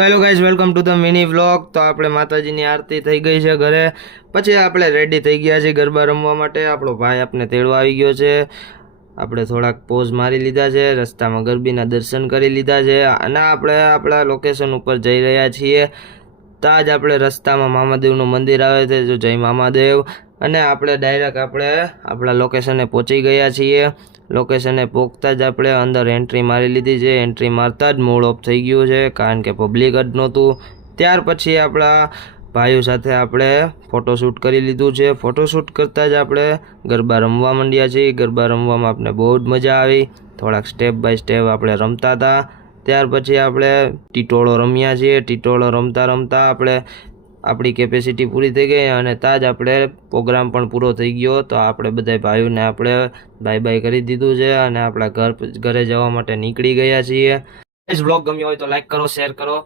Hello guys, welcome to the mini vlog. તો આપણે માતાજીની આરતી થઈ ગઈ છે ઘરે, પછી આપણે રેડી થઈ ગયા છીએ ગરબા રમવા માટે. આપણો ભાઈ આપણે તેડવા આવી ગયો છે. આપણે થોડાક પોઝ મારી લીધા છે, રસ્તામાં ગરબીના દર્શન કરી લીધા છે અને આપણે આપણા લોકેશન ઉપર જઈ રહ્યા છીએ. ત્યાં જ આપણે રસ્તામાં મામાદેવનું મંદિર આવે છે, જો જય મામાદેવ. અને આપણે ડાયરેક્ટ આપણા લોકેશને પહોંચી ગયા છીએ. લોકેશને પહોંચતા જ આપણે અંદર એન્ટ્રી મારી લીધી છે. એન્ટ્રી મારતા જ મૂડ ઓફ થઈ ગયું છે, કારણ કે પબ્લિક જ નહોતું. ત્યાર પછી આપણા ભાઈઓ સાથે આપણે ફોટોશૂટ કરી લીધું છે. ફોટોશૂટ કરતાં જ આપણે ગરબા રમવા માંડ્યા છીએ. ગરબા રમવામાં આપણે બહુ જ મજા આવી. થોડાક સ્ટેપ બાય સ્ટેપ આપણે રમતા હતા. ત્યાર પછી આપણે ટીટોળો રમ્યા છીએ. ટીટોળો રમતા રમતા આપણી કેપેસિટી પૂરી થઈ ગઈ અને ત્યાં જ આપણે પ્રોગ્રામ પણ પૂરો થઈ ગયો. તો આપણે બધા ભાઈઓને આપણે બાય બાય કરી દીધું છે અને આપણા ઘરે જવા માટે નીકળી ગયા છીએ. વ્લોગ ગમ્યો હોય તો લાઈક કરો, શેર કરો.